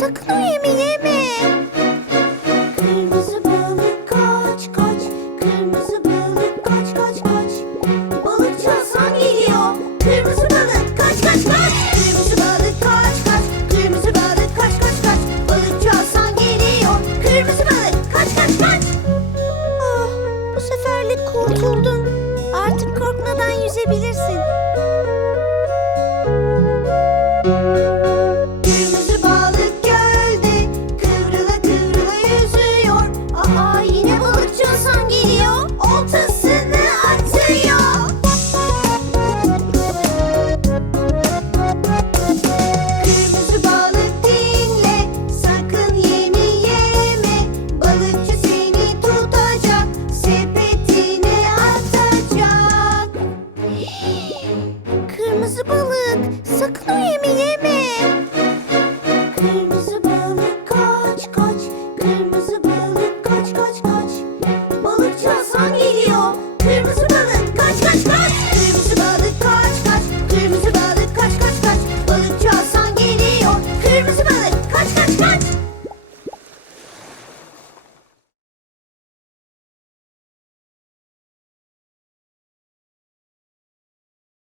sakın o yemi yeme. Kırmızı balık kaç kaç, kırmızı balık kaç kaç kaç. Balıkçı Hasan geliyor. Kırmızı balık kaç kaç kaç. Kırmızı balık kaç kaç, kırmızı balık kaç kaç kaç. Balıkçı Hasan geliyor. Kırmızı balık kaç kaç kaç. Ah, bu seferlik kurtuldun. Artık korkmadan yüzebilirsin. Kırmızı balık sakın o yemi yeme.